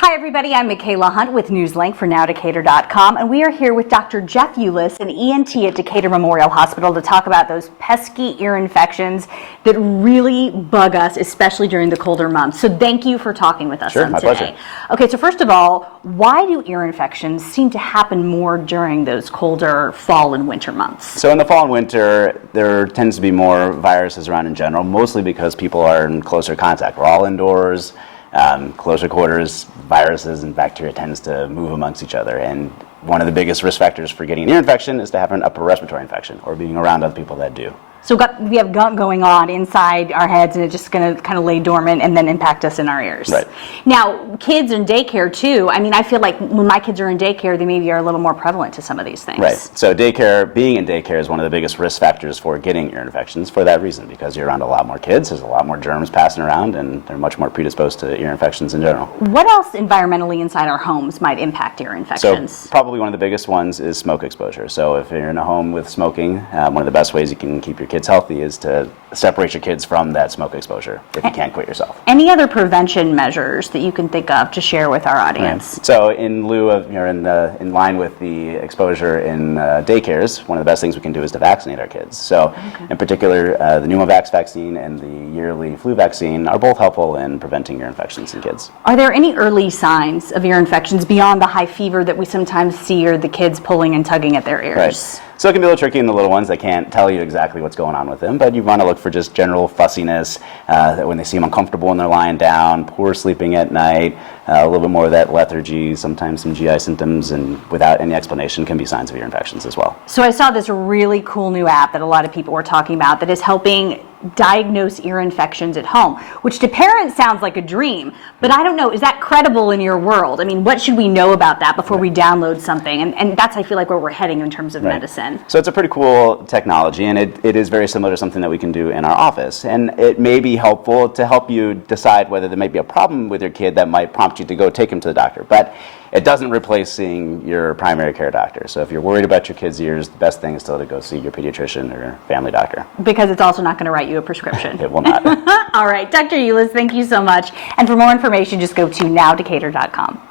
Hi everybody, I'm Michaela Hunt with Newslink for NowDecatur.com, and we are here with Dr. Jeff Ulis, an ENT at Decatur Memorial Hospital, to talk about those pesky ear infections that really bug us, especially during the colder months. So thank you for talking with us today. Pleasure. Okay, so first of all, why do ear infections seem to happen more during those colder fall and winter months? So in the fall and winter, there tends to be more viruses around in general, mostly because people are in closer contact. We're all indoors. Closer quarters, viruses and bacteria tends to move amongst each other, and one of the biggest risk factors for getting an ear infection is to have an upper respiratory infection or being around other people that do. So we have gunk going on inside our heads, and it's just going to kind of lay dormant and then impact us in our ears. Right. Now, kids in daycare too, I mean, I feel like when my kids are in daycare, they maybe are a little more prevalent to some of these things. Right. So being in daycare is one of the biggest risk factors for getting ear infections for that reason, because you're around a lot more kids, there's a lot more germs passing around, and they're much more predisposed to ear infections in general. What else environmentally inside our homes might impact ear infections? So probably one of the biggest ones is smoke exposure. So if you're in a home with smoking, one of the best ways you can keep your kids healthy is to separate your kids from that smoke exposure if you can't quit yourself. Any other prevention measures that you can think of to share with our audience? Right. So in lieu of, in line with the exposure in daycares, one of the best things we can do is to vaccinate our kids. So in particular, the Pneumovax vaccine and the yearly flu vaccine are both helpful in preventing ear infections in kids. Are there any early signs of ear infections beyond the high fever that we sometimes see, or the kids pulling and tugging at their ears? Right. So it can be a little tricky in the little ones. They can't tell you exactly what's going on with them, but you want to look for just general fussiness, that when they seem uncomfortable when they're lying down, poor sleeping at night, a little bit more of that lethargy, sometimes some GI symptoms, and without any explanation can be signs of ear infections as well. So I saw this really cool new app that a lot of people were talking about that is helping diagnose ear infections at home, which to parents sounds like a dream, but I don't know, is that credible in your world? I mean, what should we know about that before we download something? And that's, I feel like, where we're heading in terms of medicine. So it's a pretty cool technology, and it is very similar to something that we can do in our office. And it may be helpful to help you decide whether there might be a problem with your kid that might prompt you to go take him to the doctor. But it doesn't replace seeing your primary care doctor. So if you're worried about your kid's ears, the best thing is still to go see your pediatrician or your family doctor. Because it's also not going to write you a prescription. It will not. All right, Dr. Ulis, thank you so much. And for more information, just go to NowDecatur.com.